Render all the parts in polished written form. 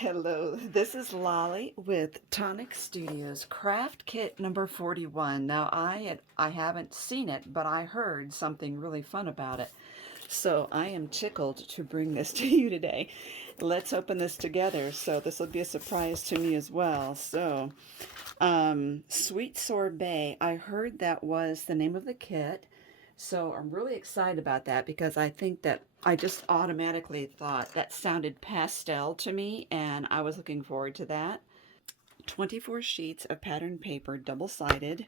Hello, this is Lolly with Tonic Studios Craft Kit number 41. Now I haven't seen it, but I heard something really fun about it. So I am tickled to bring this to you today. Let's open this together. So this will be a surprise to me as well. So Sweet Sorbet, I heard that was the name of the kit. So I'm really excited about that because I think that I just automatically thought that sounded pastel to me, and I was looking forward to that. 24 sheets of patterned paper, double-sided.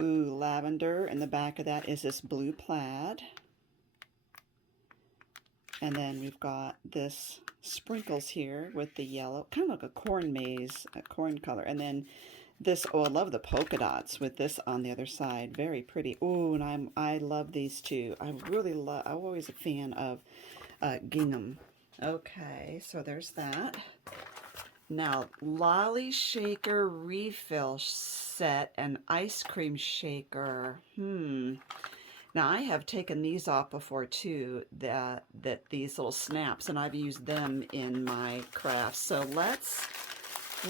Ooh, lavender, and the back of that is this blue plaid. And then we've got this sprinkles here with the yellow, kind of like a corn maze, a corn color. And then this, oh, I love the polka dots with this on the other side. Very pretty. Ooh, and I love these two. I'm always a fan of gingham. Okay, so there's that. Now, lolly shaker refill set and ice cream shaker. Now, I have taken these off before too, that these little snaps, and I've used them in my crafts. So let's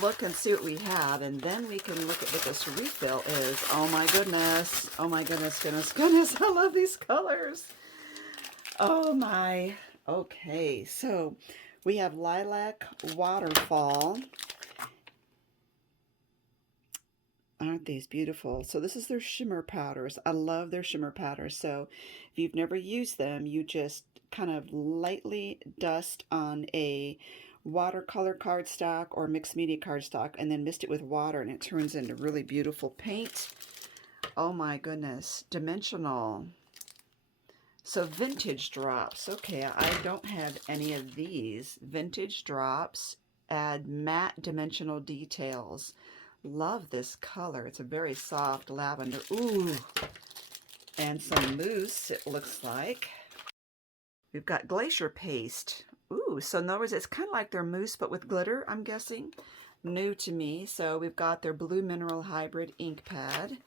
look and see what we have, and then we can look at what this refill is. Oh my goodness. Oh my goodness, goodness, goodness. I love these colors. Oh my. Okay, so we have lilac waterfall. Aren't these beautiful? So this is their shimmer powders. I love their shimmer powders. So if you've never used them, you just kind of lightly dust on a watercolor cardstock or mixed media cardstock and then mist it with water, and it turns into really beautiful paint. Oh my goodness. Dimensional. So vintage drops. Okay, I don't have any of these. Vintage drops add matte dimensional details. Love this color. It's a very soft lavender. Ooh. And some mousse, it looks like. We've got glacier paste. Ooh, so in other words, it's kind of like their mousse, but with glitter, I'm guessing. New to me. So we've got their blue mineral hybrid ink pad.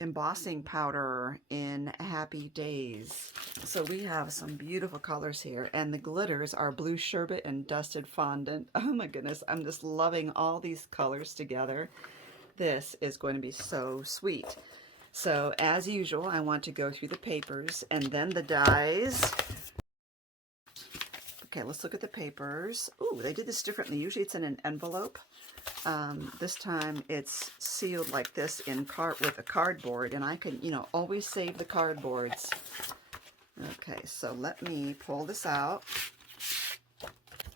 Embossing powder in Happy Days. So we have some beautiful colors here, and the glitters are blue sherbet and dusted fondant. Oh my goodness, I'm just loving all these colors together. This is going to be so sweet. So as usual, I want to go through the papers and then the dies. Okay, let's look at the papers. Ooh, they did this differently. Usually it's in an envelope. This time it's sealed like this with a cardboard, and I can, always save the cardboards. Okay, so let me pull this out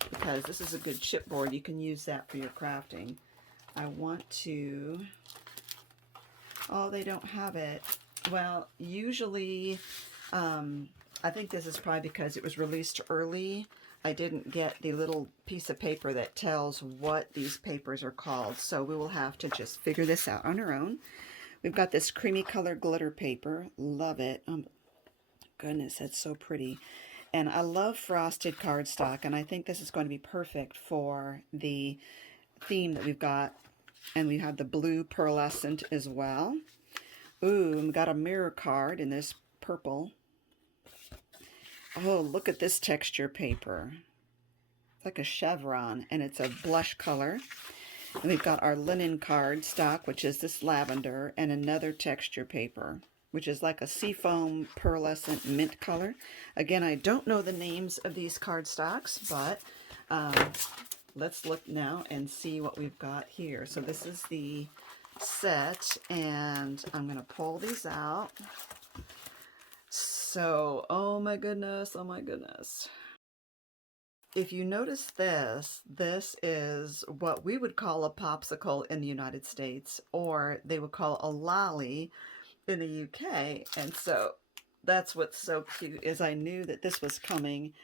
because this is a good chipboard. You can use that for your crafting. I want to, oh, they don't have it. Well, usually, I think this is probably because it was released early. I didn't get the little piece of paper that tells what these papers are called, so we will have to just figure this out on our own. We've got this creamy color glitter paper. Love it. Goodness, that's so pretty. And I love frosted cardstock, and I think this is going to be perfect for the theme that we've got. And we have the blue pearlescent as well. Ooh, and we got a mirror card in this purple. Oh, look at this texture paper. It's like a chevron, and it's a blush color. And we've got our linen card stock, which is this lavender, and another texture paper, which is like a seafoam pearlescent mint color. Again, I don't know the names of these card stocks, but let's look now and see what we've got here. So this is the set, and I'm going to pull these out. So, oh my goodness, oh my goodness. If you notice this is what we would call a popsicle in the United States, or they would call a lolly in the UK. And so that's what's so cute, is I knew that this was coming.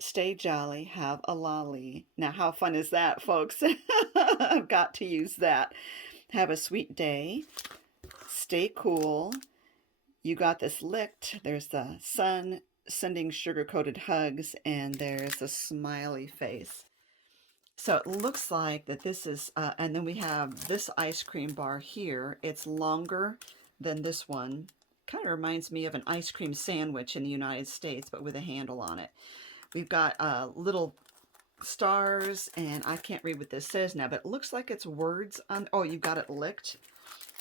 Stay jolly, have a lolly. Now, how fun is that, folks? I've got to use that. Have a sweet day. Stay cool. You got this licked. There's the sun sending sugar-coated hugs, and there's a smiley face. So it looks like that this is, and then we have this ice cream bar here. It's longer than this one. Kind of reminds me of an ice cream sandwich in the United States, but with a handle on it. We've got little stars, and I can't read what this says now, but it looks like it's words on, oh, you got it licked.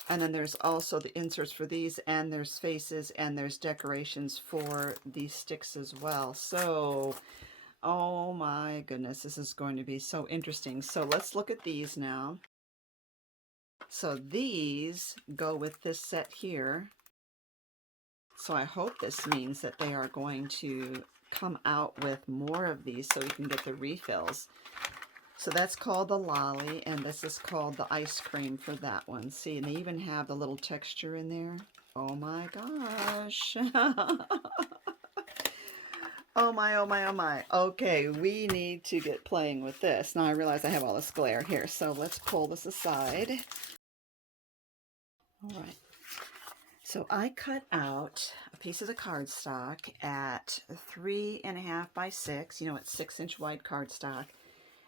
And then there's also the inserts for these, and there's faces, and there's decorations for these sticks as well. So, oh my goodness, this is going to be so interesting. So let's look at these now. So these go with this set here. So I hope this means that they are going to come out with more of these so you can get the refills. So that's called the lolly, and this is called the ice cream for that one. See, and they even have the little texture in there. Oh my gosh. Oh my, oh my, oh my. Okay, we need to get playing with this. Now I realize I have all this glare here, so let's pull this aside. All right. So I cut out a piece of the cardstock at 3.5 by 6. You know, it's 6-inch wide cardstock.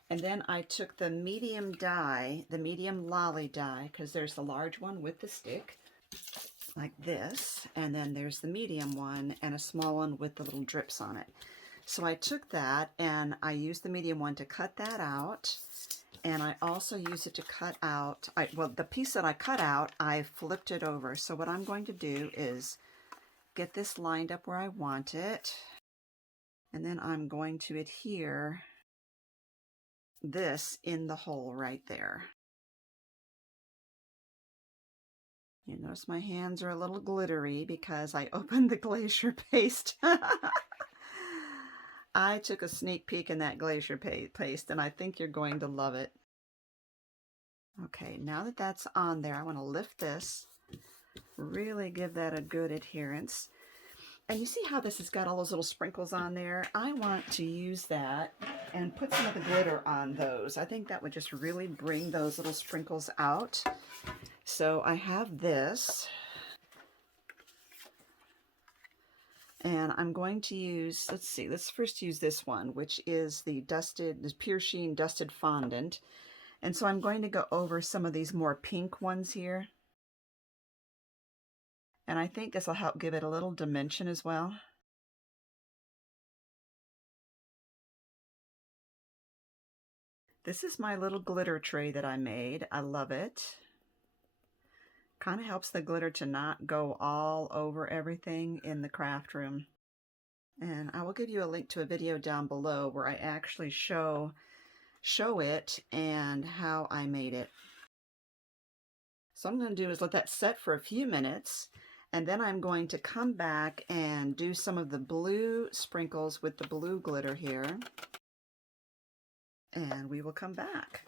And then I took the medium die, the medium lolly die, because there's the large one with the stick, like this. And then there's the medium one and a small one with the little drips on it. So I took that and I used the medium one to cut that out. And I also used it to cut out, well, the piece that I cut out, I flipped it over. So what I'm going to do is get this lined up where I want it. And then I'm going to adhere this in the hole right there. You notice my hands are a little glittery because I opened the glacier paste. I took a sneak peek in that glacier paste, and I think you're going to love it. Okay, now that that's on there, I want to lift this, really give that a good adherence. And you see how this has got all those little sprinkles on there? I want to use that and put some of the glitter on those. I think that would just really bring those little sprinkles out. So I have this. And I'm going to use, let's see, let's first use this one, which is the Pure Sheen Dusted Fondant. And so I'm going to go over some of these more pink ones here. And I think this will help give it a little dimension as well. This is my little glitter tray that I made. I love it. Kind of helps the glitter to not go all over everything in the craft room. And I will give you a link to a video down below where I actually show it and how I made it. So what I'm going to do is let that set for a few minutes, and then I'm going to come back and do some of the blue sprinkles with the blue glitter here, and we will come back.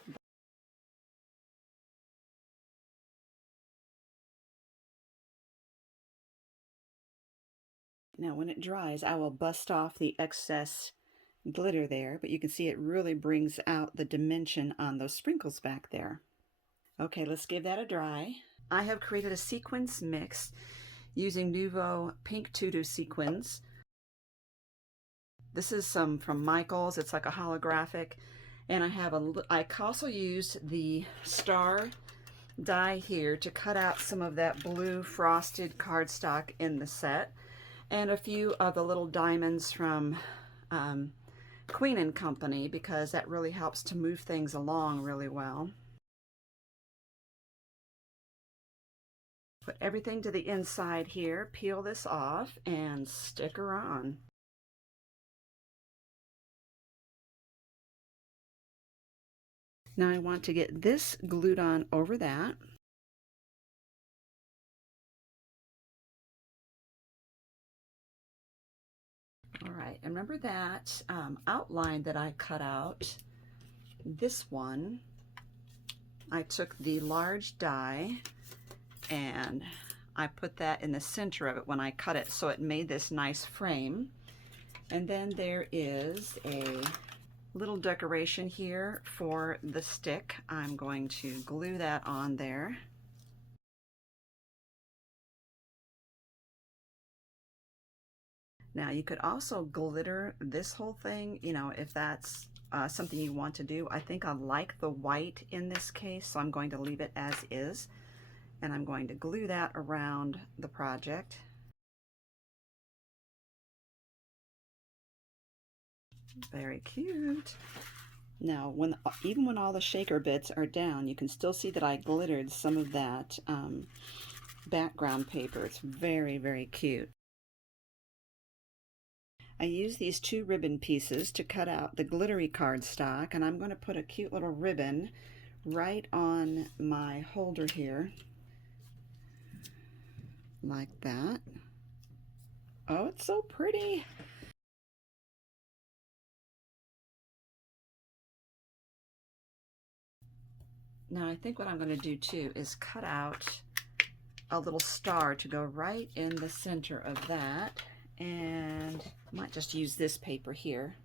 Now when it dries, I will bust off the excess glitter there, but you can see it really brings out the dimension on those sprinkles back there. Okay, let's give that a dry. I have created a sequins mix using Nuvo Pink Tutu sequins. This is some from Michael's. It's like a holographic. And I also used the star die here to cut out some of that blue frosted cardstock in the set. And a few of the little diamonds from Queen & Company, because that really helps to move things along really well. Put everything to the inside here, peel this off, and stick her on. Now I want to get this glued on over that. All right, and remember that outline that I cut out, this one, I took the large die and I put that in the center of it when I cut it, so it made this nice frame. And then there is a little decoration here for the stick. I'm going to glue that on there. Now you could also glitter this whole thing, you know, if that's something you want to do. I think I like the white in this case, so I'm going to leave it as is. And I'm going to glue that around the project. Very cute. Now, even when all the shaker bits are down, you can still see that I glittered some of that background paper. It's very, very cute. I use these 2 ribbon pieces to cut out the glittery cardstock, and I'm going to put a cute little ribbon right on my holder here, like that. Oh, it's so pretty. Now I think what I'm going to do too is cut out a little star to go right in the center of that, and I might just use this paper here.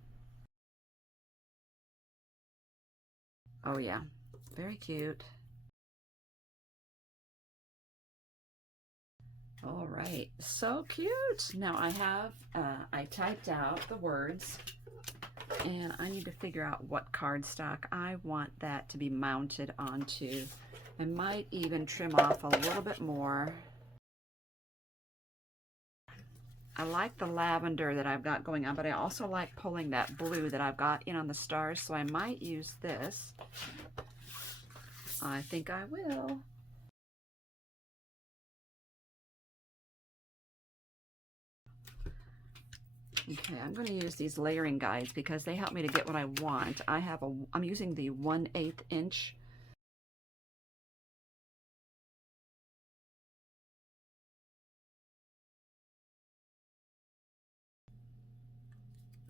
Oh yeah, very cute. All right, so cute. Now I typed out the words, and I need to figure out what cardstock I want that to be mounted onto. I might even trim off a little bit more. I like the lavender that I've got going on, but I also like pulling that blue that I've got in on the stars, so I might use this. I think I will. Okay, I'm going to use these layering guides because they help me to get what I want. I'm using the 1/8 inch.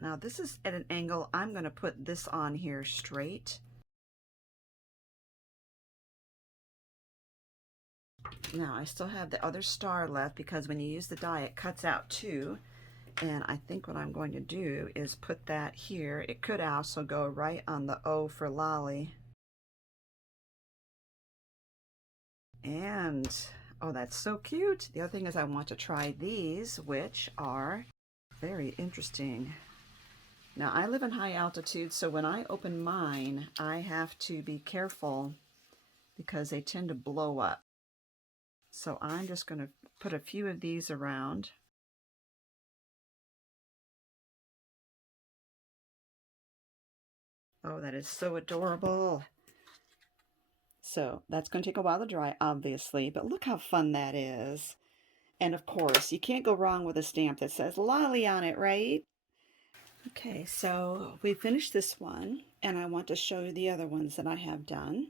Now this is at an angle. I'm going to put this on here straight. Now I still have the other star left because when you use the die it cuts out too. And I think what I'm going to do is put that here. It could also go right on the O for lolly. And, oh, that's so cute. The other thing is I want to try these, which are very interesting. Now, I live in high altitude, so when I open mine, I have to be careful because they tend to blow up. So I'm just going to put a few of these around. Oh, that is so adorable. So that's going to take a while to dry, obviously, but look how fun that is. And of course, you can't go wrong with a stamp that says lolly on it, right? Okay, so we finished this one, and I want to show you the other ones that I have done.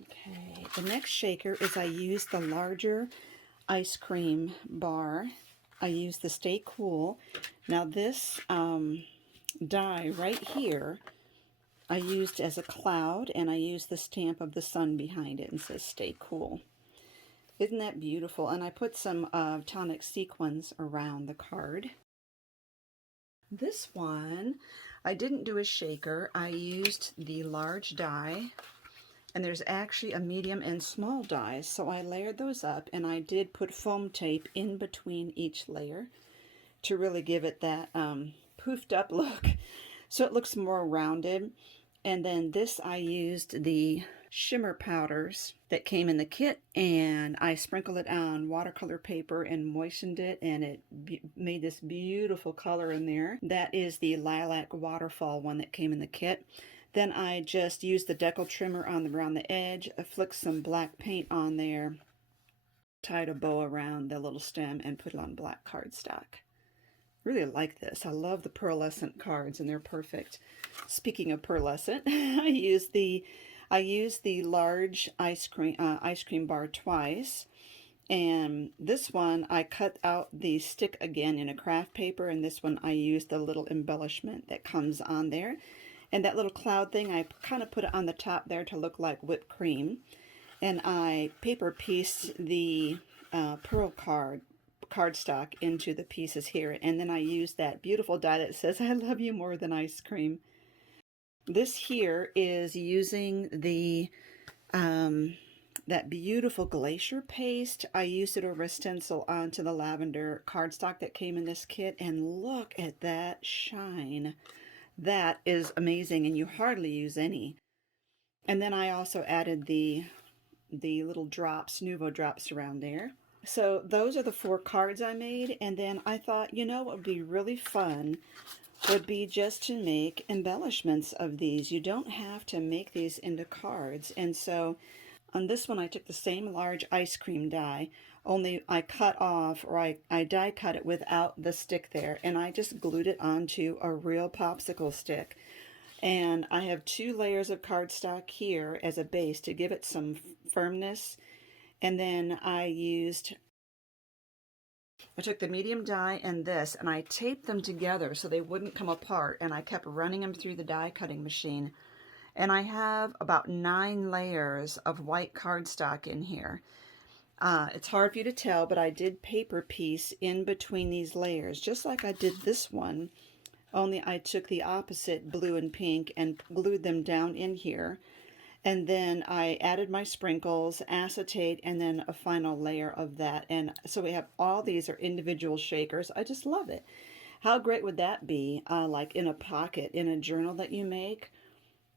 Okay, the next shaker is I used the larger ice cream bar. I used the Stay Cool. Now this die right here I used as a cloud, and I used the stamp of the sun behind it and says Stay Cool. Isn't that beautiful? And I put some Tonic sequins around the card. This one, I didn't do a shaker. I used the large die, and there's actually a medium and small die, so I layered those up, and I did put foam tape in between each layer to really give it that poofed up look, so it looks more rounded. And then this, I used the shimmer powders that came in the kit, and I sprinkled it on watercolor paper and moistened it, and it made this beautiful color in there. That is the lilac waterfall one that came in the kit. Then I just used the decal trimmer around the edge, flicked some black paint on there, tied a bow around the little stem, and put it on black cardstock. Really like this. I love the pearlescent cards, and they're perfect. Speaking of pearlescent, I used the large ice cream bar twice, and this one I cut out the stick again in a craft paper, and this one I used the little embellishment that comes on there. And that little cloud thing, I kind of put it on the top there to look like whipped cream. And I paper pieced the pearl cardstock into the pieces here, and then I used that beautiful die that says I love you more than ice cream. This here is using the that beautiful glacier paste. I used it over a stencil onto the lavender cardstock that came in this kit, and look at that shine. That is amazing, and you hardly use any. And then I also added the little drops, Nuvo drops around there. So those are the 4 cards I made, and then I thought, you know, it would be really fun would be just to make embellishments of these. You don't have to make these into cards. And so on this one, I took the same large ice cream die, only I cut off, or I die cut it without the stick there, and I just glued it onto a real popsicle stick. And I have 2 layers of cardstock here as a base to give it some firmness. And then I took the medium die and this, and I taped them together so they wouldn't come apart, and I kept running them through the die cutting machine. And I have about 9 layers of white cardstock in here. It's hard for you to tell, but I did paper piece in between these layers, just like I did this one, only I took the opposite blue and pink and glued them down in here. And then I added my sprinkles, acetate, and then a final layer of that. And so we have all these are individual shakers. I just love it. How great would that be, like in a pocket, in a journal that you make?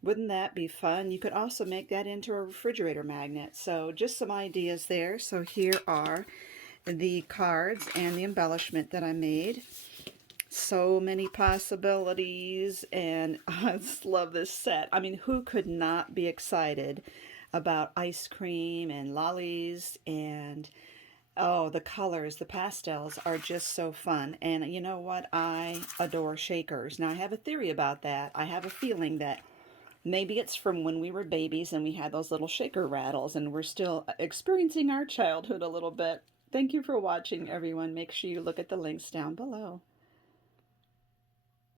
Wouldn't that be fun? You could also make that into a refrigerator magnet. So just some ideas there. So here are the cards and the embellishment that I made. So many possibilities, and I just love this set. I mean, who could not be excited about ice cream and lollies and oh, the colors, the pastels are just so fun. And you know what? I adore shakers. Now, I have a theory about that. I have a feeling that maybe it's from when we were babies and we had those little shaker rattles and we're still experiencing our childhood a little bit. Thank you for watching, everyone. Make sure you look at the links down below.